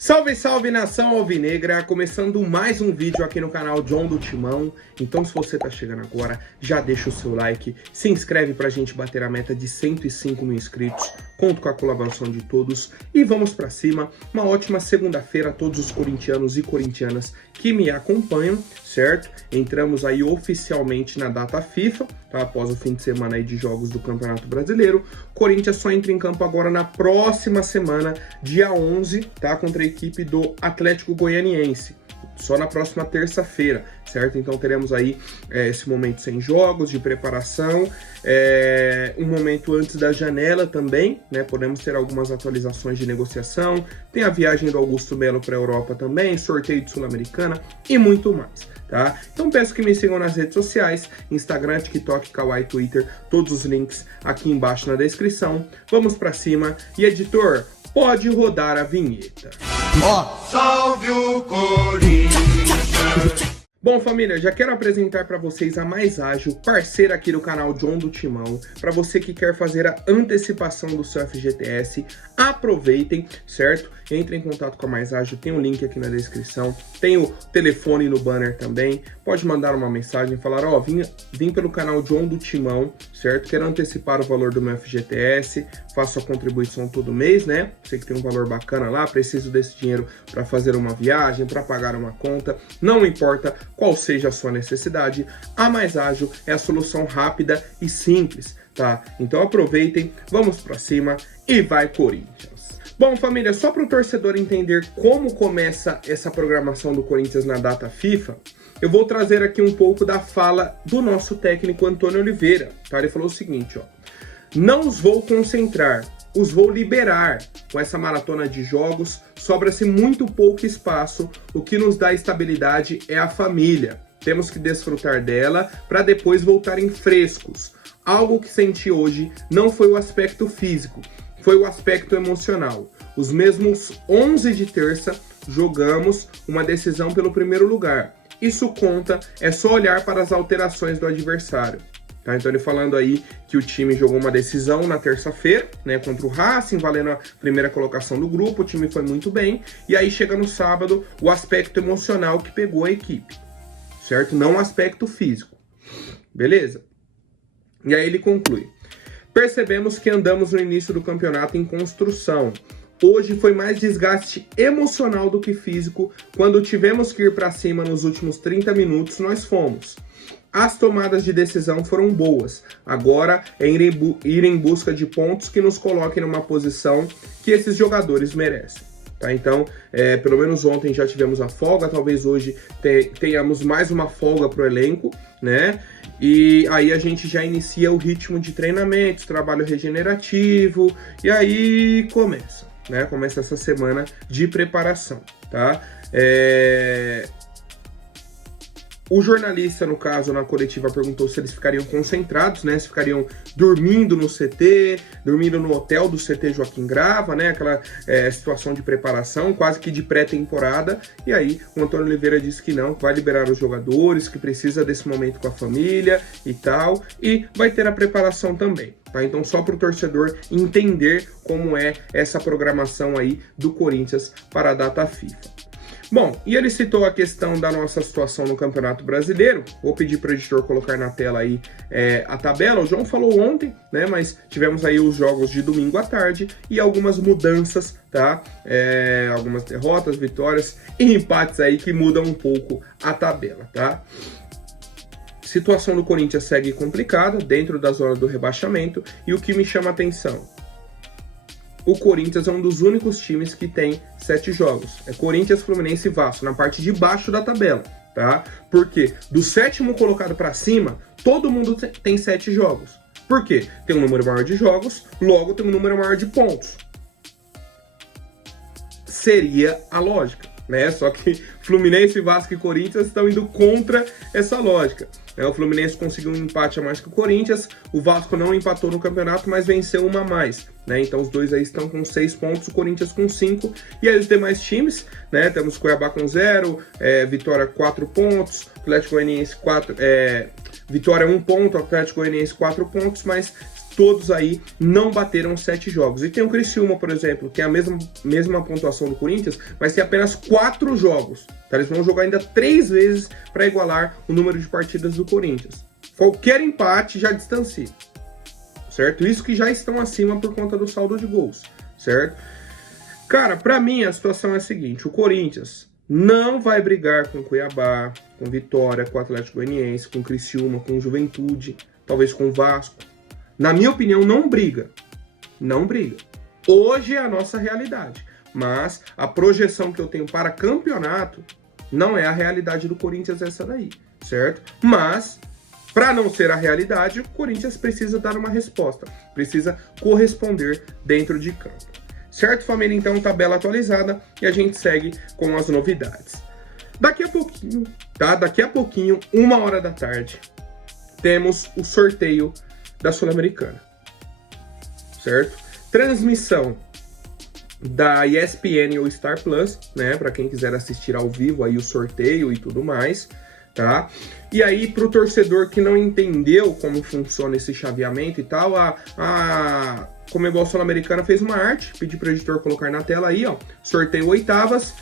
Salve, salve, nação alvinegra! Começando mais um vídeo aqui no canal John do Timão. Então, se você tá chegando agora, já deixa o seu like, se inscreve pra gente bater a meta de 105 mil inscritos. Conto com a colaboração de todos e vamos pra cima. Uma ótima segunda-feira a todos os corintianos e corintianas que me acompanham, certo? Entramos aí oficialmente na data FIFA, tá? Após o fim de semana aí de jogos do Campeonato Brasileiro. Corinthians só entra em campo agora na próxima semana, dia 11, tá? Contra a equipe do Atlético Goianiense. Só na próxima terça-feira, certo? Então teremos aí esse momento sem jogos, de preparação, um momento antes da janela também, né? Podemos ter algumas atualizações de negociação, tem a viagem do Augusto Melo para a Europa também, sorteio de Sul-Americana e muito mais, tá? Então peço que me sigam nas redes sociais, Instagram, TikTok, Kawaii, Twitter, todos os links aqui embaixo na descrição. Vamos para cima e, editor, pode rodar a vinheta. Salve o Corinthians! Bom, família, já quero apresentar para vocês a Mais Ágil, parceira aqui do canal John do Timão. Para você que quer fazer a antecipação do seu FGTS, aproveitem, certo? Entre em contato com a Mais Ágil, tem o link aqui na descrição, tem o telefone no banner também. Pode mandar uma mensagem e falar, ó, vim pelo canal John do Timão, certo? Quero antecipar o valor do meu FGTS, faço a contribuição todo mês, né? Sei que tem um valor bacana lá, preciso desse dinheiro para fazer uma viagem, para pagar uma conta, não importa qual seja a sua necessidade, a Mais Ágil é a solução rápida e simples, tá? Então aproveitem, vamos para cima e vai Corinthians! Bom, família, só para o torcedor entender como começa essa programação do Corinthians na data FIFA, eu vou trazer aqui um pouco da fala do nosso técnico Antônio Oliveira, tá? Ele falou o seguinte, ó: não os vou concentrar, os vou liberar. Com essa maratona de jogos, sobra-se muito pouco espaço, o que nos dá estabilidade é a família. Temos que desfrutar dela para depois voltarem frescos. Algo que senti hoje não foi o aspecto físico, foi o aspecto emocional. Os mesmos 11 de terça jogamos uma decisão pelo primeiro lugar. Isso conta, é só olhar para as alterações do adversário. Tá, então ele falando aí que o time jogou uma decisão na terça-feira, né, contra o Racing, valendo a primeira colocação do grupo, o time foi muito bem, e aí chega no sábado o aspecto emocional que pegou a equipe, certo? Não o aspecto físico, beleza? E aí ele conclui: percebemos que andamos no início do campeonato em construção. Hoje foi mais desgaste emocional do que físico. Quando tivemos que ir para cima nos últimos 30 minutos, nós fomos. As tomadas de decisão foram boas. Agora é ir em busca de pontos que nos coloquem numa posição que esses jogadores merecem. Tá? Então, pelo menos ontem já tivemos a folga, talvez hoje tenhamos mais uma folga para o elenco, né? E aí a gente já inicia o ritmo de treinamentos, trabalho regenerativo, e aí começa, né? Começa essa semana de preparação, tá? O jornalista, no caso, na coletiva, perguntou se eles ficariam concentrados, né? Se ficariam dormindo no CT, dormindo no hotel do CT Joaquim Grava, né? Aquela situação de preparação, quase que de pré-temporada. E aí, o Antônio Oliveira disse que não, vai liberar os jogadores, que precisa desse momento com a família e tal. E vai ter a preparação também, tá? Então, só para o torcedor entender como é essa programação aí do Corinthians para a data FIFA. Bom, e ele citou a questão da nossa situação no Campeonato Brasileiro. Vou pedir para o editor colocar na tela aí a tabela. O João falou ontem, né? Mas tivemos aí os jogos de domingo à tarde e algumas mudanças, tá? Algumas derrotas, vitórias e empates aí que mudam um pouco a tabela, tá? Situação do Corinthians segue complicada dentro da zona do rebaixamento e o que me chama a atenção: o Corinthians é um dos únicos times que tem 7 jogos. É Corinthians, Fluminense e Vasco, na parte de baixo da tabela, tá? Porque do 7º colocado para cima, todo mundo tem 7 jogos. Por quê? Tem um número maior de jogos, logo tem um número maior de pontos. Seria a lógica, né? Só que Fluminense, Vasco e Corinthians estão indo contra essa lógica. O Fluminense conseguiu um empate a mais que o Corinthians, o Vasco não empatou no campeonato, mas venceu uma a mais, né? Então os dois aí estão com 6 pontos, o Corinthians com 5, e aí os demais times, né? Temos Cuiabá com 0, Vitória 4 pontos, Atlético Goianiense 4, Vitória 1 ponto, Atlético Goianiense 4 pontos, mas todos aí não bateram 7 jogos. E tem o Criciúma, por exemplo, que é a mesma pontuação do Corinthians, mas tem apenas 4 jogos. Tá? Eles vão jogar ainda 3 vezes para igualar o número de partidas do Corinthians. Qualquer empate já distancia, certo? Isso que já estão acima por conta do saldo de gols, certo? Cara, para mim a situação é a seguinte, o Corinthians não vai brigar com Cuiabá, com Vitória, com Atlético Goianiense, com Criciúma, com Juventude, talvez com Vasco. Na minha opinião, não briga. Não briga. Hoje é a nossa realidade. Mas a projeção que eu tenho para campeonato não é a realidade do Corinthians essa daí, certo? Mas, para não ser a realidade, o Corinthians precisa dar uma resposta. Precisa corresponder dentro de campo. Certo, família? Então, tabela atualizada e a gente segue com as novidades. Daqui a pouquinho, tá? Daqui a pouquinho, 1h da tarde, temos o sorteio da Sul-Americana, certo? Transmissão da ESPN ou Star Plus, né? Para quem quiser assistir ao vivo aí o sorteio e tudo mais, tá? E aí, pro torcedor que não entendeu como funciona esse chaveamento e tal, a Conmebol Sul-Americana fez uma arte, pedi pro editor colocar na tela aí, ó, sorteio oitavas,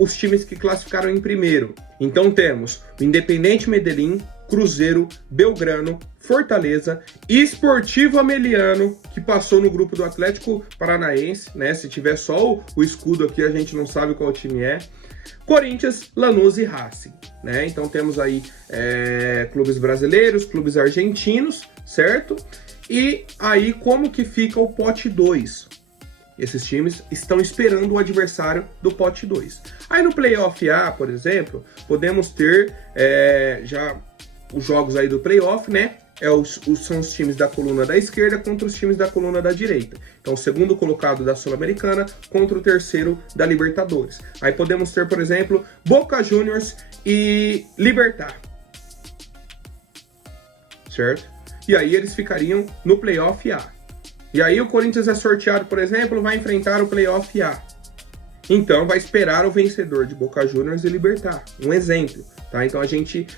os times que classificaram em primeiro. Então temos o Independente Medellín, Cruzeiro, Belgrano, Fortaleza, Esportivo Ameliano, que passou no grupo do Atlético Paranaense, né? Se tiver só o escudo aqui, a gente não sabe qual time é. Corinthians, Lanús e Racing, né? Então temos aí clubes brasileiros, clubes argentinos, certo? E aí como que fica o pote 2? Esses times estão esperando o adversário do pote 2. Aí no Playoff A, por exemplo, podemos ter já os jogos aí do Playoff, né? São os times da coluna da esquerda contra os times da coluna da direita. Então, o segundo colocado da Sul-Americana contra o terceiro da Libertadores. Aí podemos ter, por exemplo, Boca Juniors e Libertad. Certo? E aí eles ficariam no Playoff A. E aí o Corinthians é sorteado, por exemplo, vai enfrentar o Playoff A. Então, vai esperar o vencedor de Boca Juniors e Libertad. Um exemplo. Tá? Então a gente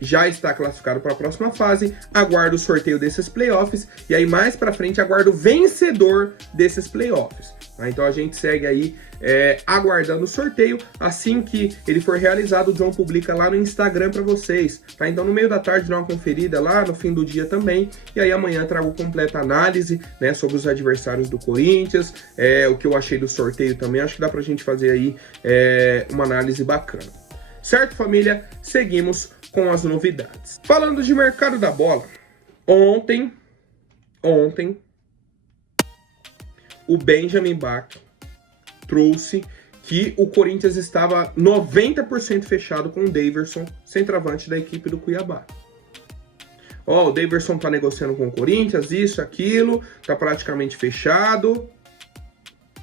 já está classificado para a próxima fase, aguardo o sorteio desses playoffs e aí mais para frente aguardo o vencedor desses playoffs. Tá? Então a gente segue aí aguardando o sorteio. Assim que ele for realizado, o John publica lá no Instagram para vocês. Tá? Então no meio da tarde dá uma conferida lá, no fim do dia também. E aí amanhã trago completa análise, né, sobre os adversários do Corinthians, o que eu achei do sorteio também. Acho que dá para a gente fazer aí uma análise bacana. Certo, família? Seguimos com as novidades. Falando de mercado da bola, ontem, o Benjamin Bach trouxe que o Corinthians estava 90% fechado com o Daverson, centroavante da equipe do Cuiabá. O Daverson tá negociando com o Corinthians, isso, aquilo, tá praticamente fechado.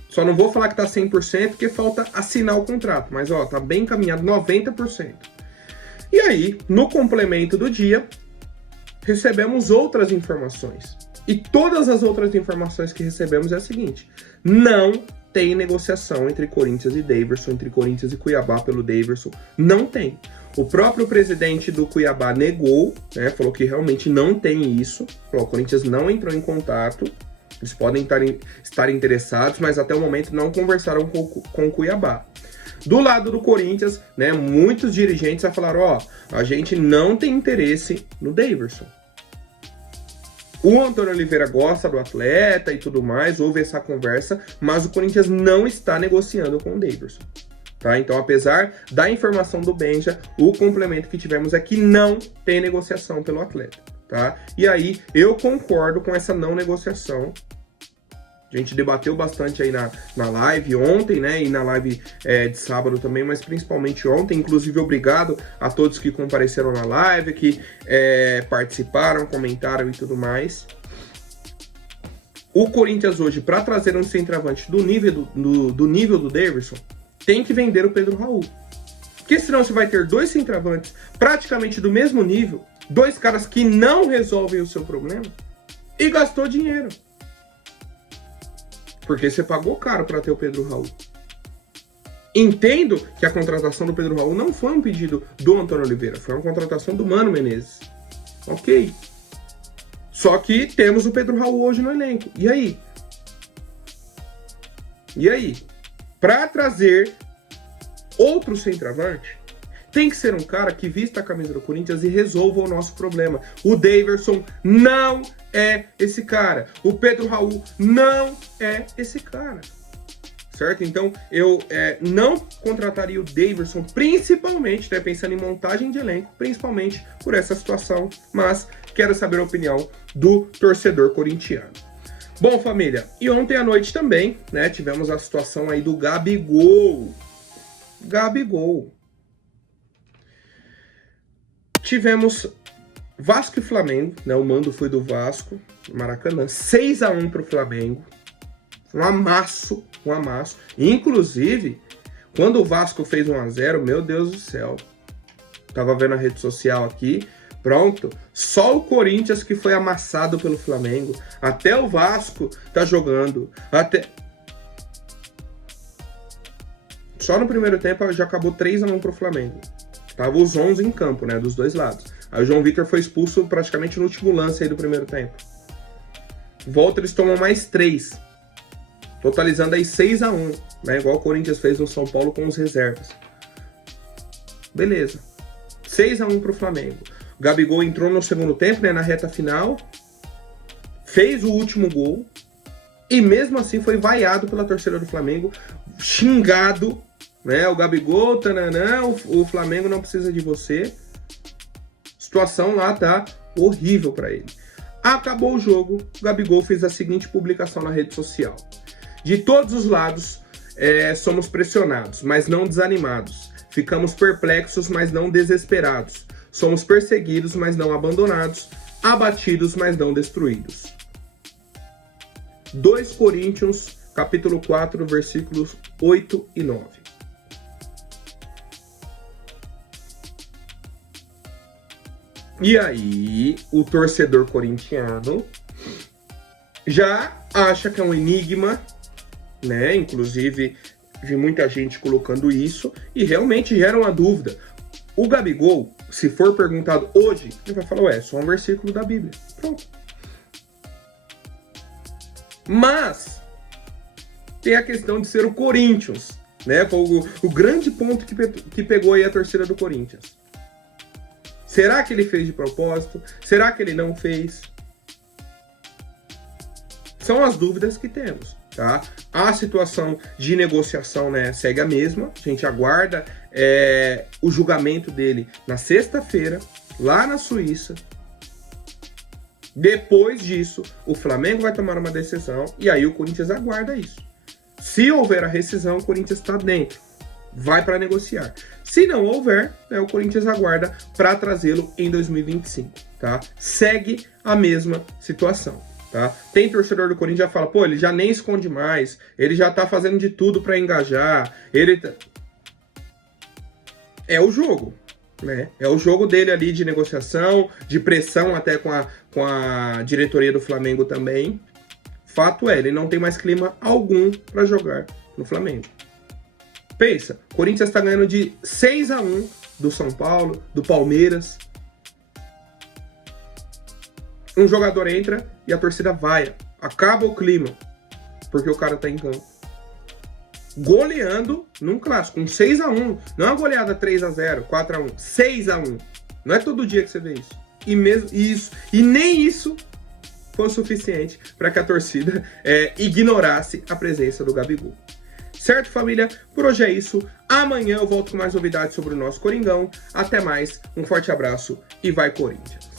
Só não vou falar que tá 100% porque falta assinar o contrato, mas tá bem encaminhado, 90%. E aí, no complemento do dia, recebemos outras informações. E todas as outras informações que recebemos é a seguinte: não tem negociação entre Corinthians e Daverson, entre Corinthians e Cuiabá pelo Daverson, não tem. O próprio presidente do Cuiabá negou, né, falou que realmente não tem isso, falou que o Corinthians não entrou em contato. Eles podem estar interessados, mas até o momento não conversaram com o Cuiabá. Do lado do Corinthians, né, muitos dirigentes já falaram, a gente não tem interesse no Daverson. O Antônio Oliveira gosta do atleta e tudo mais, houve essa conversa, mas o Corinthians não está negociando com o Daverson. Tá? Então, apesar da informação do Benja, o complemento que tivemos é que não tem negociação pelo atleta. Tá? E aí, eu concordo com essa não negociação. A gente debateu bastante aí na live ontem, né? E na live de sábado também, mas principalmente ontem. Inclusive, obrigado a todos que compareceram na live, que participaram, comentaram e tudo mais. O Corinthians hoje, para trazer um centroavante do nível do Daverson, tem que vender o Pedro Raul. Porque senão você vai ter dois centroavantes praticamente do mesmo nível, dois caras que não resolvem o seu problema, e gastou dinheiro. Porque você pagou caro para ter o Pedro Raul. Entendo que a contratação do Pedro Raul não foi um pedido do Antônio Oliveira, foi uma contratação do Mano Menezes. Ok. Só que temos o Pedro Raul hoje no elenco. E aí? E aí? Para trazer outro centroavante, tem que ser um cara que vista a camisa do Corinthians e resolva o nosso problema. O Daverson não é esse cara. O Pedro Raul não é esse cara. Certo? Então, eu não contrataria o Daverson, principalmente, pensando em montagem de elenco, principalmente por essa situação, mas quero saber a opinião do torcedor corintiano. Bom, família, e ontem à noite também, né, tivemos a situação aí do Gabigol. Tivemos Vasco e Flamengo, né? O mando foi do Vasco, Maracanã, 6-1 pro Flamengo. Um amasso. Inclusive, quando o Vasco fez 1-0, meu Deus do céu. Tava vendo a rede social aqui, pronto. Só o Corinthians que foi amassado pelo Flamengo. Até o Vasco tá jogando. Só no primeiro tempo já acabou 3-1 pro Flamengo. Tava os 11 em campo, né, dos dois lados. Aí o João Vitor foi expulso praticamente no último lance aí do primeiro tempo. Volta, eles tomam mais 3. Totalizando aí 6-1, né, igual o Corinthians fez no São Paulo com os reservas. Beleza. 6-1 pro Flamengo. O Gabigol entrou no segundo tempo, né, na reta final. Fez o último gol. E mesmo assim foi vaiado pela torcida do Flamengo. Xingado. Né, o Gabigol, tananã, o Flamengo não precisa de você. Situação lá tá horrível para ele. Acabou o jogo, o Gabigol fez a seguinte publicação na rede social: de todos os lados, somos pressionados, mas não desanimados. Ficamos perplexos, mas não desesperados. Somos perseguidos, mas não abandonados. Abatidos, mas não destruídos. 2 Coríntios, capítulo 4, versículos 8 e 9. E aí, o torcedor corintiano já acha que é um enigma, né? Inclusive, vi muita gente colocando isso e realmente gera uma dúvida. O Gabigol, se for perguntado hoje, ele vai falar, é só um versículo da Bíblia. Pronto. Mas tem a questão de ser o Corinthians, né? Foi o grande ponto que pegou aí a torcida do Corinthians. Será que ele fez de propósito? Será que ele não fez? São as dúvidas que temos, tá? A situação de negociação, né, segue a mesma. A gente aguarda o julgamento dele na sexta-feira, lá na Suíça. Depois disso, o Flamengo vai tomar uma decisão e aí o Corinthians aguarda isso. Se houver a rescisão, o Corinthians está dentro. Vai para negociar. Se não houver, o Corinthians aguarda para trazê-lo em 2025, tá? Segue a mesma situação, tá? Tem torcedor do Corinthians que já fala, pô, ele já nem esconde mais, ele já tá fazendo de tudo para engajar, É o jogo, né? É o jogo dele ali de negociação, de pressão até com a diretoria do Flamengo também. Fato é, ele não tem mais clima algum para jogar no Flamengo. Pensa, o Corinthians está ganhando de 6-1 do São Paulo, do Palmeiras. Um jogador entra e a torcida vai. Acaba o clima, porque o cara tá em campo. Goleando num clássico, um 6-1. Não é uma goleada 3-0, 4-1, 6-1. Não é todo dia que você vê isso. E nem isso foi o suficiente para que a torcida ignorasse a presença do Gabigol. Certo, família? Por hoje é isso. Amanhã eu volto com mais novidades sobre o nosso Coringão. Até mais, um forte abraço e vai Corinthians!